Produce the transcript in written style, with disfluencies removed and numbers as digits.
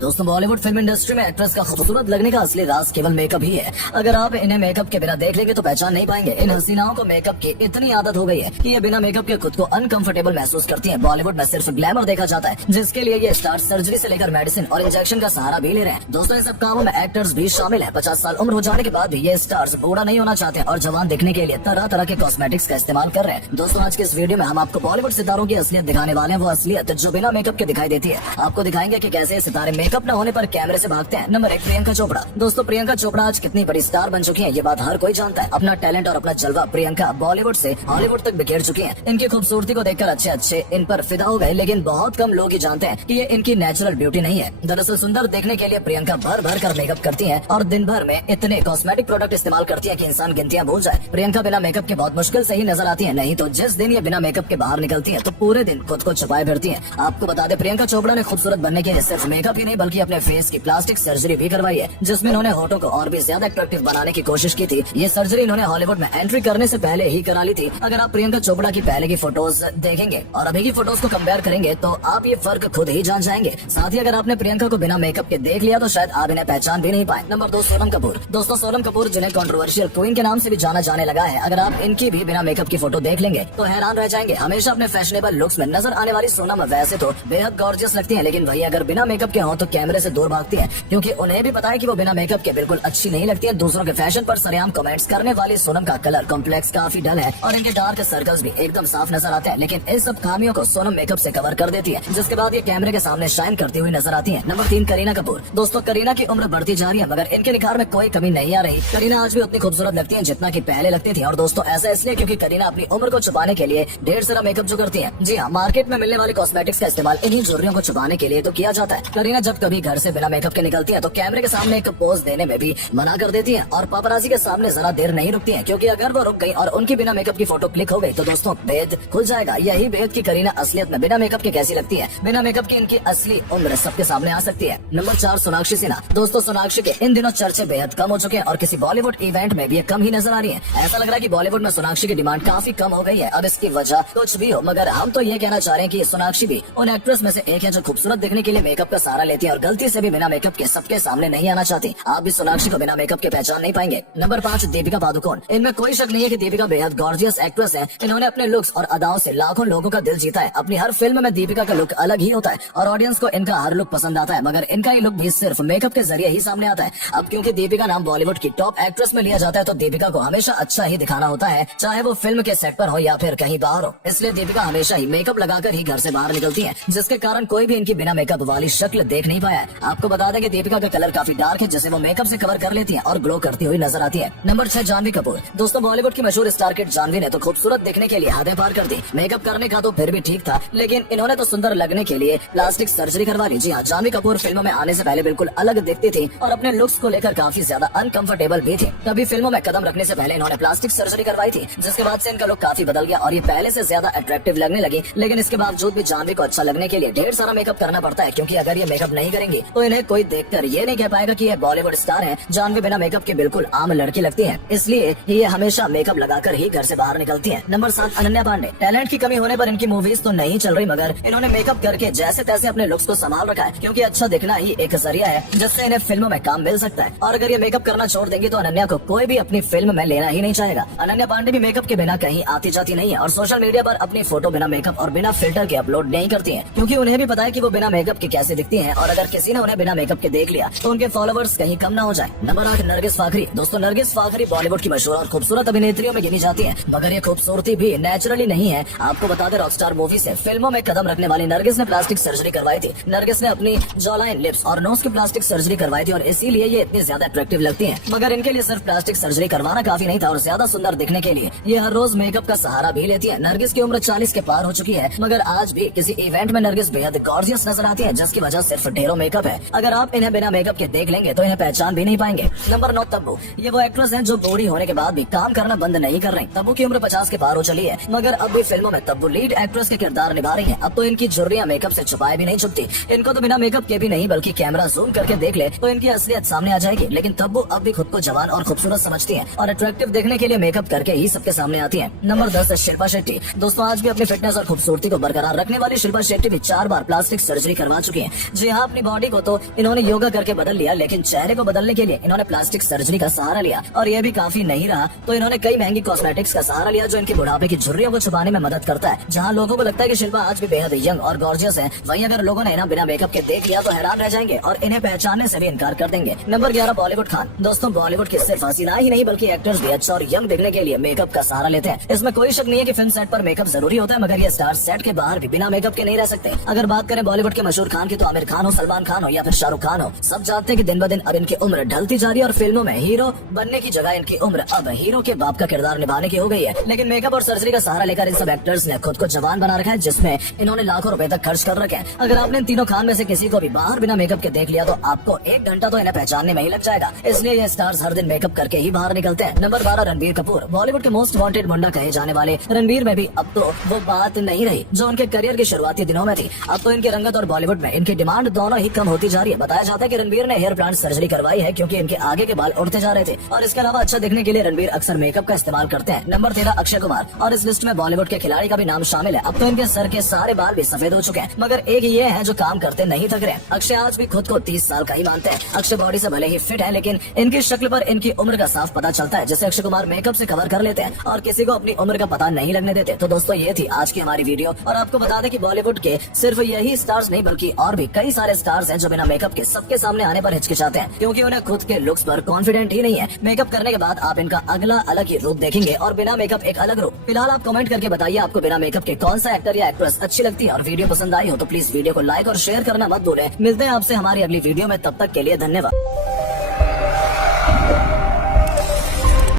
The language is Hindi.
दोस्तों बॉलीवुड फिल्म इंडस्ट्री में एक्ट्रेस का खूबसूरत लगने का असली राज केवल मेकअप ही है। अगर आप इन्हें मेकअप के बिना देख लेंगे तो पहचान नहीं पाएंगे। इन हसीनाओं को मेकअप की इतनी आदत हो गई है कि ये बिना मेकअप के खुद को अनकंफर्टेबल महसूस करती हैं। बॉलीवुड में सिर्फ ग्लैमर देखा जाता है, जिसके लिए ये स्टार सर्जरी से लेकर मेडिसिन और इंजेक्शन का सहारा भी ले रहे हैं। दोस्तों इन सब कामों में एक्टर्स भी शामिल है। 50 साल उम्र हो जाने के बाद भी ये स्टार्स बूढ़ा नहीं होना चाहते और जवान दिखने के लिए तरह तरह के कॉस्मेटिक्स का इस्तेमाल कर रहे हैं। दोस्तों आज के इस वीडियो में हम आपको बॉलीवुड सितारों की असलियत दिखाने वाले हैं, वो असलियत जो बिना मेकअप के दिखाई देती है। आपको दिखाएंगे कि कैसे सितारे मेकअप न होने पर कैमरे से भागते हैं। नंबर 1, प्रियंका चोपड़ा। दोस्तों प्रियंका चोपड़ा आज कितनी बड़ी स्टार बन चुकी हैं, ये बात हर कोई जानता है। अपना टैलेंट और अपना जलवा प्रियंका बॉलीवुड से हॉलीवुड तक बिखेर चुकी हैं। इनकी खूबसूरती को देखकर अच्छे इन पर फिदा हो गए, लेकिन बहुत कम लोग ही जानते हैं कि ये इनकी नेचुरल ब्यूटी नहीं है। दरअसल सुंदर देखने के लिए प्रियंका भर भर कर मेकअप करती हैं और दिन भर में इतने कॉस्मेटिक प्रोडक्ट इस्तेमाल करती हैं कि इंसान गिनतियां भूल जाए। प्रियंका बिना मेकअप के बहुत मुश्किल से ही नजर आती है, नहीं तो जिस दिन ये बिना मेकअप के बाहर निकलती है तो पूरे दिन खुद को छुपाए फिरती है। आपको बता दें प्रियंका चोपड़ा ने खूबसूरत बनने के लिए सिर्फ मेकअप ही नहीं बल्कि अपने फेस की प्लास्टिक सर्जरी भी करवाई है, जिसमें इन्होंने होठों को और भी ज्यादा अट्रैक्टिव बनाने की कोशिश की थी। ये सर्जरी इन्होंने हॉलीवुड में एंट्री करने से पहले ही करा ली थी। अगर आप प्रियंका चोपड़ा की पहले की फोटोज देखेंगे और अभी की फोटोज को कंपेयर करेंगे तो आप ये फर्क खुद ही जान जाएंगे। साथ ही अगर आपने प्रियंका को बिना मेकअप के देख लिया तो शायद आप इन्हें पहचान भी नहीं पाए। नंबर 2, सोनम कपूर। दोस्तों सोनम कपूर जिन्हें कंट्रोवर्शियल क्वीन के नाम से भी जाना जाने लगा है, अगर आप इनकी भी बिना मेकअप की फोटो देख लेंगे तो हैरान रह जाएंगे। हमेशा अपने फैशनेबल लुक्स में नजर आने वाली सोनम वैसे तो बेहद गॉर्जियस लगती है, लेकिन वही अगर बिना मेकअप के हो तो कैमरे से दूर भागती है, क्योंकि उन्हें भी पता है कि वो बिना मेकअप के बिल्कुल अच्छी नहीं लगती है। दूसरों के फैशन पर सरेआम कमेंट्स करने वाली सोनम का कलर कॉम्प्लेक्स काफी डल है और इनके डार्क सर्कल्स भी एकदम साफ नजर आते हैं, लेकिन इन सब खामियों को सोनम मेकअप से कवर कर देती है, जिसके बाद ये कैमरे के सामने शाइन करती हुई नजर आती है। नंबर 3, करीना कपूर। दोस्तों करीना की उम्र बढ़ती जा रही है मगर इनके निखार में कोई कमी नहीं आ रही। करीना आज भी उतनी खूबसूरत लगती है जितना की पहले लगती थी, और दोस्तों ऐसा इसलिए क्योंकि करीना अपनी उम्र को छुपाने के लिए ढेर सारा मेकअप जो करती है। जी हाँ, मार्केट में मिलने वाले कॉस्मेटिक्स का इस्तेमाल इन्हीं झुर्रियों को छुपाने के लिए तो किया जाता है। करीना जब कभी घर से बिना मेकअप के निकलती है तो कैमरे के सामने एक पोज देने में भी मना कर देती है और पापराजी के सामने जरा देर नहीं रुकती है, क्योंकि अगर वो रुक गई और उनकी बिना मेकअप की फोटो क्लिक हो गई तो दोस्तों भेद खुल जाएगा। यही भेद की करीना असलियत में बिना मेकअप के कैसी लगती है। बिना मेकअप की इनकी असली उम्र सबके सामने आ सकती है। नंबर 4, सोनाक्षी सिन्हा। दोस्तों सोनाक्षी के इन दिनों चर्चे बेहद कम हो चुके हैं और किसी बॉलीवुड इवेंट में भी ये कम ही नजर आ रही है। ऐसा लग रहा है कि बॉलीवुड में सोनाक्षी की डिमांड काफी कम हो गई है। अब इसकी वजह कुछ भी हो मगर हम तो ये कहना चाह रहे हैं कि सोनाक्षी भी उन एक्ट्रेस में से एक है जो खूबसूरत दिखने के लिए मेकअप का सहारा लेती है और गलती से भी बिना मेकअप के सबके सामने नहीं आना चाहती। आप भी सोनाक्षी को बिना मेकअप के पहचान नहीं पाएंगे। नंबर 5, दीपिका पादुकोण। इनमें कोई शक नहीं है कि दीपिका बेहद गॉर्जियस एक्ट्रेस है। इन्होंने अपने लुक्स और अदाओं से लाखों लोगों का दिल जीता है। अपनी हर फिल्म में दीपिका का लुक अलग ही होता है और ऑडियंस को इनका हर लुक पसंद आता है, मगर इनका ये लुक भी सिर्फ मेकअप के जरिए ही सामने आता है। अब क्योंकि दीपिका नाम बॉलीवुड की टॉप एक्ट्रेस में लिया जाता है तो दीपिका को हमेशा अच्छा ही दिखाना होता है, चाहे वो फिल्म के सेट पर हो या फिर कहीं बाहर हो। इसलिए दीपिका हमेशा ही मेकअप लगाकर ही घर से बाहर निकलती है, जिसके कारण कोई भी इनकी बिना मेकअप वाली शक्ल देख नहीं पाया है। आपको बता दें कि दीपिका का कलर काफी डार्क है, जिसे वो मेकअप से कवर कर लेती है और ग्लो करती हुई नजर आती है। नंबर 6, जानवी कपूर। दोस्तों बॉलीवुड की मशहूर स्टार किड जानवी ने तो खूबसूरत दिखने के लिए हदें पार कर दी। मेकअप करने का तो फिर भी ठीक था, लेकिन इन्होंने तो सुंदर लगने के लिए प्लास्टिक सर्जरी करवा ली। जी हाँ, जानवी कपूर फिल्मों में आने से पहले बिल्कुल अलग दिखती थी और अपने लुक्स को लेकर काफी ज्यादा अनकंफर्टेबल भी थी। तभी फिल्मों में कदम रखने से पहले इन्होंने प्लास्टिक सर्जरी करवाई थी, जिसके बाद से इनका लुक काफी बदल गया और ये पहले से ज्यादा अट्रैक्टिव लगने लगी। लेकिन इसके बावजूद भी जानवी को अच्छा लगने के लिए ढेर सारा मेकअप करना पड़ता है, क्योंकि अगर ये मेकअप नहीं करेंगी तो इन्हें कोई देखकर ये नहीं कह पाएगा कि ये बॉलीवुड स्टार है। जानवी बिना मेकअप के बिल्कुल आम लड़की लगती है, इसलिए ये हमेशा मेकअप लगाकर ही घर से बाहर निकलती है। नंबर 7, अनन्या पांडे। टैलेंट की कमी होने पर इनकी मूवीज तो नहीं चल रही, मगर इन्होंने मेकअप करके जैसे तैसे अपने लुक्स को संभाल रखा है, क्योंकि अच्छा दिखना ही एक जरिया है जिससे इन्हें फिल्मों में काम मिल सकता है। और अगर ये मेकअप करना छोड़ देंगी तो अनन्या को कोई भी अपनी फिल्म में लेना ही नहीं चाहेगा। अनन्या पांडे भी मेकअप के बिना कहीं आती जाती नहीं है और सोशल मीडिया पर अपनी फोटो बिना मेकअप और बिना फिल्टर के अपलोड नहीं करती है, क्योंकि उन्हें भी पता है कि वो बिना मेकअप के कैसे दिखती हैं और अगर किसी ने उन्हें बिना मेकअप के देख लिया तो उनके फॉलोवर्स कहीं कम ना हो जाए। नंबर 8, नरगिस फाखरी। दोस्तों नरगिस फाखरी बॉलीवुड की मशहूर और खूबसूरत अभिनेत्रियों में गिनी जाती है, मगर ये खूबसूरती भी नेचुरली नहीं है। आपको बता दें रॉकस्टार मूवी से फिल्मों में कदम रखने वाली नरगिस ने प्लास्टिक सर्जरी करवाई थी। नरगिस ने अपनी जॉलाइन, लिप्स और नोज की प्लास्टिक सर्जरी करवाई थी और इसीलिए ये इतनी ज्यादा अट्रैक्टिव लगती है। मगर इनके लिए सिर्फ प्लास्टिक सर्जरी करवाना काफी नहीं था और ज्यादा सुंदर दिखने के लिए ये हर रोज मेकअप का सहारा भी लेती है। नरगिस की उम्र 40 के पार हो चुकी है, मगर आज भी किसी इवेंट में नरगिस बेहद गॉर्जियस नजर आती है, जिसकी वजह सिर्फ ढेरों मेकअप है। अगर आप इन्हें बिना मेकअप के देख लेंगे तो इन्हें पहचान भी नहीं पाएंगे। नंबर 9, तब्बू। ये वो एक्ट्रेस हैं जो बूढ़ी होने के बाद भी काम करना बंद नहीं कर रही। तब्बू की उम्र 50 के पार हो चली है, मगर अब भी फिल्मों में तब्बू लीड एक्ट्रेस के किरदार निभा रही है। अब तो इनकी झुर्रियां मेकअप से छुपाए भी नहीं छुपती। इनको तो बिना मेकअप के भी नहीं बल्कि कैमरा जूम करके देख ले तो इनकी असलियत सामने आ जाएगी। लेकिन तब्बू अब भी खुद को जवान और खूबसूरत समझती है और अट्रैक्टिव देखने के लिए मेकअप करके ही सबके सामने आती है। नंबर 10, शिल्पा शेट्टी। दोस्तों आज भी अपनी फिटनेस और खूबसूरती को बरकरार रखने वाली शिल्पा शेट्टी भी 4 बार प्लास्टिक सर्जरी करवा चुकी है। जी हाँ, अपनी बॉडी को तो इन्होंने योगा करके बदल लिया, लेकिन चेहरे को बदलने के लिए इन्होंने प्लास्टिक सर्जरी का सहारा लिया, और ये भी काफी नहीं रहा तो इन्होंने कई महंगी कॉस्मेटिक्स का सहारा लिया जो इनके बुढ़ापे की झुर्रियों को छुपाने में मदद करता है। जहाँ लोगों को लगता है कि शिल्पा आज भी बेहद यंग और गॉर्जियस है, वहीं अगर लोगों ने इन्हें बिना मेकअप के देख लिया तो हैरान रह जाएंगे और इन्हें पहचानने से भी इनकार कर देंगे। नंबर 11, बॉलीवुड खान। दोस्तों, बॉलीवुड के सिर्फ हसीना ही नहीं बल्कि एक्टर्स भी अच्छा और यंग दिखने के लिए मेकअप का सहारा लेते हैं। इसमें कोई शक नहीं है कि फिल्म सेट पर मेकअप जरूरी होता है, मगर ये स्टार सेट के बाहर भी बिना मेकअप के नहीं रह सकते। अगर बात करें बॉलीवुड के मशहूर खान की, तो आमिर खान हो, सलमान खान हो या फिर शाहरुख खान हो, सब जानते हैं कि दिन ब दिन अब इनकी उम्र ढलती जा रही है और फिल्मों में हीरो बनने की जगह इनकी उम्र अब हीरो के बाप का किरदार निभाने की हो गई है। लेकिन मेकअप और सर्जरी का सहारा लेकर इन सब एक्टर्स ने खुद को जवान बना रखा है, जिसमें इन्होंने लाखों रुपए तक खर्च कर रखे हैं। अगर आपने इन तीनों खान में से किसी को भी बाहर बिना मेकअप के देख लिया तो आपको 1 घंटा तो इन्हें पहचानने में ही लग जाएगा। इसलिए ये स्टार्स हर दिन मेकअप करके ही बाहर निकलते हैं। नंबर 12, रणबीर कपूर। बॉलीवुड के मोस्ट वांटेड मुंडा कहे जाने वाले रणबीर में भी अब तो वो बात नहीं रही जो उनके करियर के शुरुआती दिनों में थी। अब तो इनकी रंगत और बॉलीवुड में इनकी डिमांड दोनों ही कम होती जा रही है। बताया जाता है कि रणबीर ने हेयर प्लांट सर्जरी करवाई है क्योंकि इनके आगे के बाल उड़ते जा रहे थे, और इसके अलावा अच्छा दिखने के लिए रणबीर अक्सर मेकअप का इस्तेमाल करते हैं। नंबर 13, अक्षय कुमार। और इस लिस्ट में बॉलीवुड के खिलाड़ी का भी नाम शामिल है। अब तो इनके सर के सारे बाल भी सफेद हो चुके हैं, मगर एक ये है जो काम करते नहीं थक रहे। अक्षय आज भी खुद को 30 साल का ही मानते हैं। अक्षय बॉडी से भले ही फिट है, लेकिन इनकी शक्ल पर इनकी उम्र का साफ पता चलता है, जिसे अक्षय कुमार मेकअप से कवर कर लेते हैं और किसी को अपनी उम्र का पता नहीं लगने देते। तो दोस्तों, ये थी आज की हमारी वीडियो, और आपको बता दें कि बॉलीवुड के सिर्फ यही स्टार्स नहीं बल्कि और भी कई सारे स्टार्स हैं जो बिना मेकअप के सबके सामने आने पर हिचकिचाते हैं, क्योंकि उन्हें खुद के लुक्स पर कॉन्फिडेंट ही नहीं है। मेकअप करने के बाद आप इनका अगला अलग ही रूप देखेंगे और बिना मेकअप एक अलग रूप। फिलहाल आप कमेंट करके बताइए आपको बिना मेकअप के कौन सा एक्टर या एक्ट्रेस अच्छी लगती है, और वीडियो पसंद आई हो तो प्लीज वीडियो को लाइक और शेयर करना मत भूलें। मिलते हैं आपसे हमारी अगली वीडियो में, तब तक के लिए धन्यवाद।